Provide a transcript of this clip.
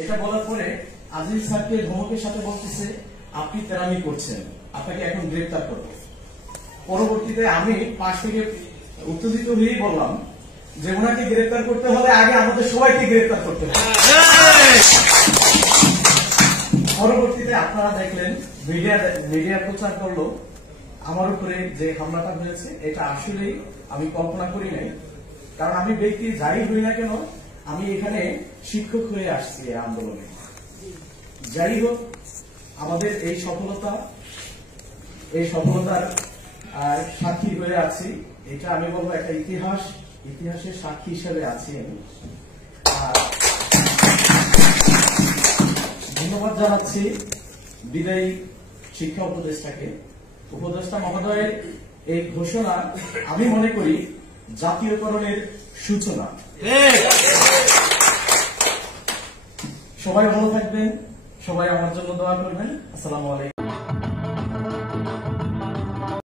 এটা বলার পরে আজিজ স্যারকে ধমকের সাথে বলতেছে আপনি তেরামি করছেন, আপনাকে এখন গ্রেফতার করবো। পরবর্তীতে আমি পাশ থেকে উত্তেজিত হয়েই বললাম যে ওনাকে গ্রেফতার করতে হলে আগে আমাদের সবাইকে গ্রেফতার করতে হবে। পরবর্তীতে আপনারা দেখলেন মিডিয়া প্রচার করলো আমার উপরে যে হামলাটা হয়েছে, এটা আসলেই আমি কল্পনা করি নাই। কারণ আমি ব্যক্তি যাই হই না কেন, আমি এখানে শিক্ষক হয়ে আসছি এই আন্দোলনে। যাই হোক, আমাদের এই সফলতার সাক্ষী হয়ে আছি। এটা আমি বলবো একটা ইতিহাসের সাক্ষী হিসেবে আছি আমি। আর ধন্যবাদ জানাচ্ছি বিদায়ী শিক্ষা উপদেষ্টা মহোদয়ের এই ঘোষণা আমি মনে করি জাতীয়করণের সূচনা। সবাই ভালো থাকবেন, সবাই আমার জন্য দোয়া করবেন। আসসালামু আলাইকুম।